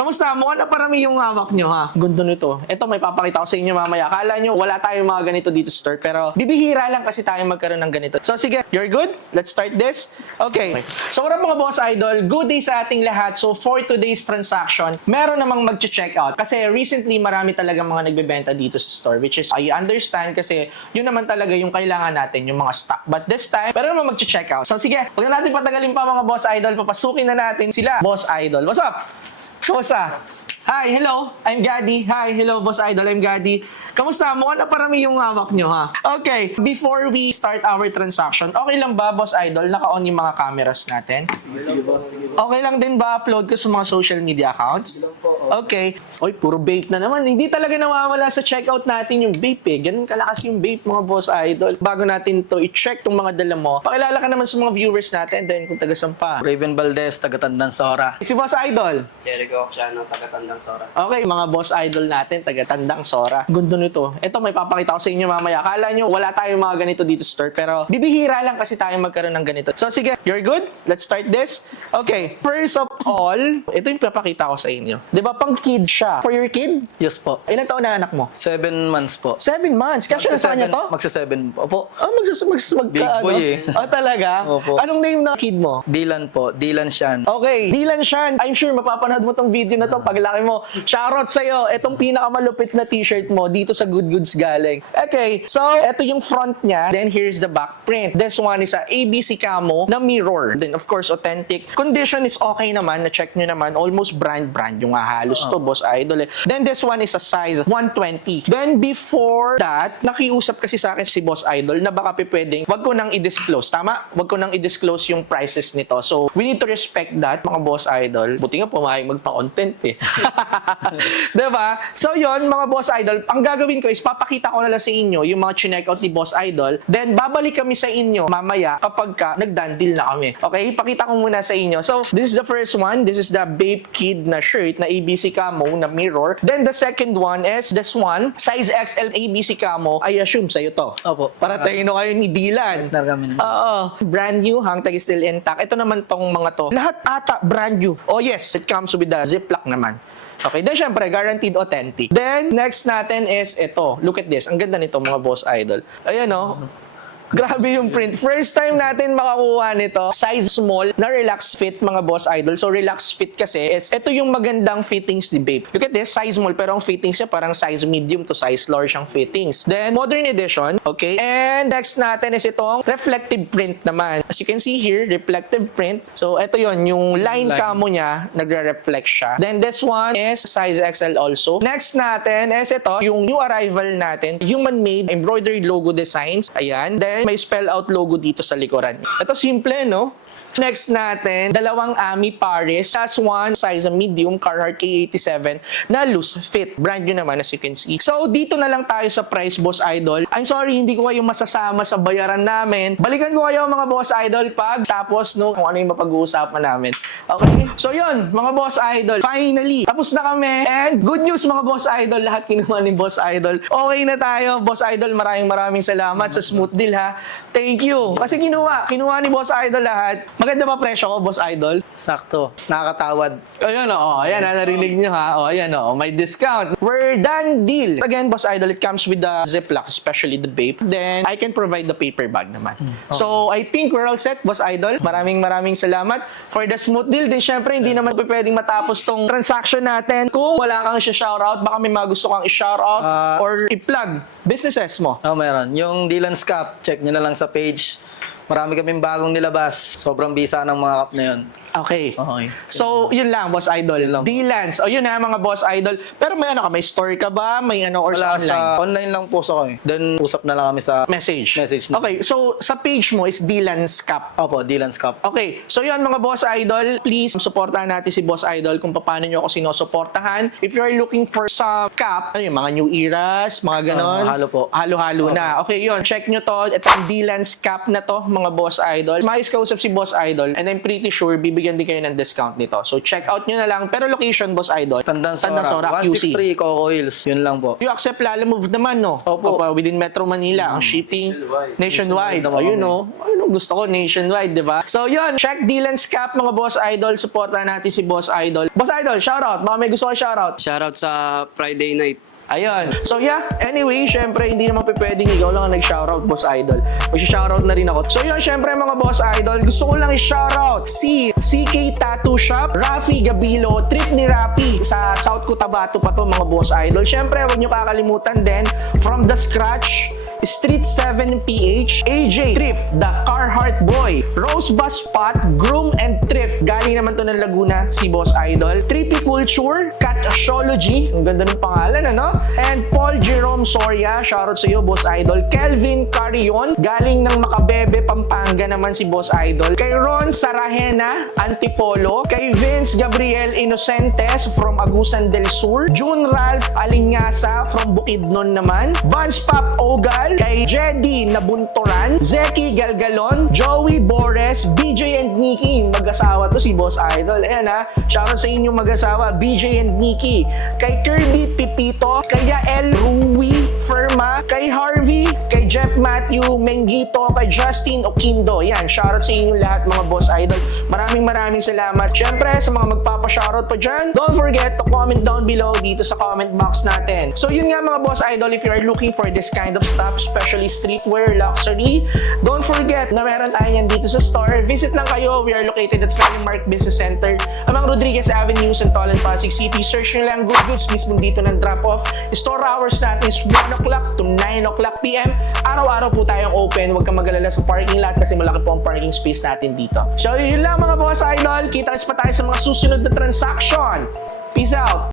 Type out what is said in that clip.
Kamusta? Mukhang na parami yung hawak nyo ha. Gundo nito. Ito may papakita ko sa inyo mamaya. Akala nyo wala tayong mga ganito dito sa store. Pero bibihira lang kasi tayo magkaroon ng ganito. So sige, you're good? Let's start this. Okay. So what up mga boss idol? Good day sa ating lahat. So for today's transaction, meron namang mag-check out. Kasi recently marami talagang mga nagbebenta dito sa store. Which is, I understand kasi yun naman talaga yung kailangan natin, yung mga stock. But this time, meron namang mag-check out. So sige, huwag na natin patagalin pa mga boss idol. Papasukin na natin sila. Boss idol. What's up? Kamusta? Hi, hello. I'm Gaddy. Hi, hello, Boss Idol. I'm Gaddy. Kamusta? Mukhang na parami yung hawak nyo, ha? Okay, before we start our transaction, okay lang ba, Boss Idol, naka-on yung mga cameras natin? Sige, boss. Sige, boss. Okay lang din ba upload ko sa mga social media accounts? Okay. Oy, puro vape na naman. Hindi talaga nawawala sa checkout natin yung vape eh. Ganun kalakas yung vape, mga Boss Idol. Bago natin to i-check tong mga dala mo, pakilala ka naman sa mga viewers natin, then kung taga-saan pa. Raven Valdez, taga-Tandang Sora. Si Boss Idol. Jericho Oxiano, taga-Tandang Sora. Okay, mga boss idol natin, taga-Tandang Sora. Gundo nito. Ito may papakita ko sa inyo mamaya. Akala nyo wala tayong mga ganito dito sa store, pero bibihira lang kasi tayo magkaroon ng ganito. So sige, you're good? Let's start this. Okay, first of all, ito yung papakita ko sa inyo. 'Di ba pang kids siya? For your kid? Yes po. Ilan taon na anak mo? 7 months po. 7 months. Kasi na sa kanya to? Magsa-7 po. Opo. Oh, Big boy eh. Oh, talaga? Opo. Anong name ng kid mo? Dylan po. Dylan Shan. Okay, Dylan Shan, I'm sure mapapanood mo tong video na to paglaki mo. Shoutout sa'yo, itong pinakamalupit na t-shirt mo dito sa Good Goods galing. Okay, so ito yung front niya, then here's the back print. This one is a ABC camo na mirror. Then of course, authentic. Condition is okay naman, na-check nyo naman, almost brand yung halos to, Boss Idol. Then this one is a size 120. Then before that, nakiusap kasi sa akin si Boss Idol na baka pwedeng, wag ko nang i-disclose. Tama? Wag ko nang i-disclose yung prices nito. So, we need to respect that, mga Boss Idol. Buti nga pumayag magpa-content eh. Diba? So yon mga Boss Idol, ang gagawin ko is papakita ko na lang sa inyo yung mga chinek out ni Boss Idol, then babalik kami sa inyo mamaya kapag ka nag-done deal na kami. Okay? Pakita ko muna sa inyo. So, this is the first one. This is the Babe Kid na shirt na ABC camo na mirror. Then the second one is this one, size XL ABC camo. I assume sa'yo to. Opo. Para tayo kayo ni Dylan. Partner kami. Oo. Brand new, hang tag still intact. Ito naman tong mga to. Lahat ata brand new. Oh yes, it comes with a ziplock naman. Okay, then syempre, guaranteed authentic. Then, next natin is ito. Look at this. Ang ganda nito, mga Boss Idol. Ayan, oh. Grabe yung print. First time natin makakuha nito. Size small na relax fit, mga Boss Idol. So, relax fit kasi is, ito yung magandang fittings ni Babe. Look at this, size small, pero ang fittings niya parang size medium to size large ang fittings. Then, modern edition. Okay. And next natin is itong reflective print naman. As you can see here, reflective print. So, ito yon yung line camo niya, nagre-reflect siya. Then, this one is size XL also. Next natin is ito, yung new arrival natin, human-made embroidered logo designs. Ayan. Then, may spell out logo dito sa likuran. Ito simple, no? Next natin, dalawang Ami Paris, class 1, size medium, Carhartt K87 na loose fit. Brand new naman as you can see. So, dito na lang tayo sa price, Boss Idol. I'm sorry, hindi ko kayo masasama sa bayaran namin. Balikan ko kayo, mga Boss Idol, pag tapos, no, kung ano yung mapag-uusapan namin. Okay? So, yun, mga Boss Idol. Finally, tapos na kami. And good news, mga Boss Idol, lahat kinuha ni Boss Idol. Okay na tayo, Boss Idol. Maraming salamat sa smooth deal, ha? Thank you. Kasi kinuha ni Boss Idol lahat. Maganda ba presyo ko, Boss Idol? Sakto. Nakakatawad. Ayan o, ayan, narinig nyo ha. O, ayan o, may discount. We're done deal. Again, Boss Idol, it comes with the ziplock, especially the vape. Then, I can provide the paper bag naman. So, I think we're all set, Boss Idol. Maraming salamat for the smooth deal. Then, syempre, hindi naman pwedeng matapos tong transaction natin. Kung wala kang shoutout, baka may mga gusto kang i-shoutout or i-plug businesses mo. Oh, meron. Yung Dylan's Cup, check nyo na lang sa page. Marami kaming bagong nilabas. Sobrang bisa ng mga cup na yun. Okay. Okay. So, yun lang, Boss Idol. Yun lang. Dylan's. O, yun na, mga Boss Idol. Pero may ano ka, may store ka ba? May ano, or sa Wala online? sa online lang po sa Then, usap na lang kami sa Message. na. Okay, so sa page mo is Dylan's Cup. Opo, Dylan's Cup. Okay, so yun mga Boss Idol, please supportahan natin si Boss Idol kung paano nyo ako sinusuportahan. If you're looking for some cup, ano yung mga new eras, mga ganon. Halo po. Halo-halo na. Okay, yun, check nyo to. Itong Dylan's Cup na to, mga Boss Idol. Mais kausap si Boss Idol and I'm pretty sure bibigyan din kayo ng discount nito. So check out nyo na lang. Pero location, Boss Idol, Tandang Sora, QC. 163 Coco Hills. Yun lang po. You accept Lalamove naman, no? Opo. Within Metro Manila, ang shipping Nationwide nationwide. naman Ayun, kami. no? Ayun, Gusto ko nationwide, di ba? So yun, check Dylan's Cap mga Boss Idol. Supportan natin si Boss Idol. Boss Idol, shoutout. Baka may gusto ko shoutout. Shoutout sa Friday night. Ayun. So yeah, anyway, syempre hindi naman pwedeng ikaw lang ang nag-shoutout, Boss Idol. Mag-shoutout na rin ako. So yun, syempre mga Boss Idol, gusto ko lang i-shoutout si CK Tattoo Shop, Rafi Gabilo, trip ni Rafi sa South Cotabato pa to mga Boss Idol. Syempre, huwag nyo kakalimutan din, From the Scratch, Street 7 PH, AJ Thrift, The Carhartt Boy, Rosebud Spot, Groom and Thrift. Galing naman to ng Laguna, si Boss Idol. Trippy Culture, Catchology, ang ganda ng pangalan, ano? And Paul Jerome Soria, shoutout sa iyo, Boss Idol. Kelvin Carion, galing ng Macabebe, Pampanga naman si Boss Idol. Kay Ron Sarahena, Antipolo. Kay Vince Gabriel Inocentes from Agusan del Sur. June Ralph Alingasa from Bukidnon naman. Buns Pop Ogal. Kay Jedy Nabuntoran, Zeki Galgalon, Joey Bores, BJ and Nikki, mag-asawa to si Boss Idol. Ayan ha, shoutout sa inyong mag-asawa, BJ and Nikki. Kay Kirby Pipito, kay Yael Rui Ferma, kay Harvey, kay Jeff Matthew Mengito, kay Justin Oquindo. Yan, shoutout sa inyong lahat mga Boss Idol. Maraming salamat. Syempre, sa mga magpapa-shoutout pa dyan, don't forget to comment down below dito sa comment box natin. So yun nga mga Boss Idol, if you are looking for this kind of stuff, especially streetwear, luxury, don't forget na meron tayo yan dito sa store. Visit lang kayo. We are located at Felimark Business Center, amang Rodriguez Avenue, Santolan, Pasig City. Search nyo lang Good Goods, mismo dito ng drop-off. Store hours natin is 1 o'clock to 9 o'clock p.m. Araw-araw po tayong open. Huwag kang mag-alala sa parking lot kasi malaki po ang parking space natin dito. So yun lang mga Boss Idol. Kita-kits pa tayo sa mga susunod na transaction. Peace out!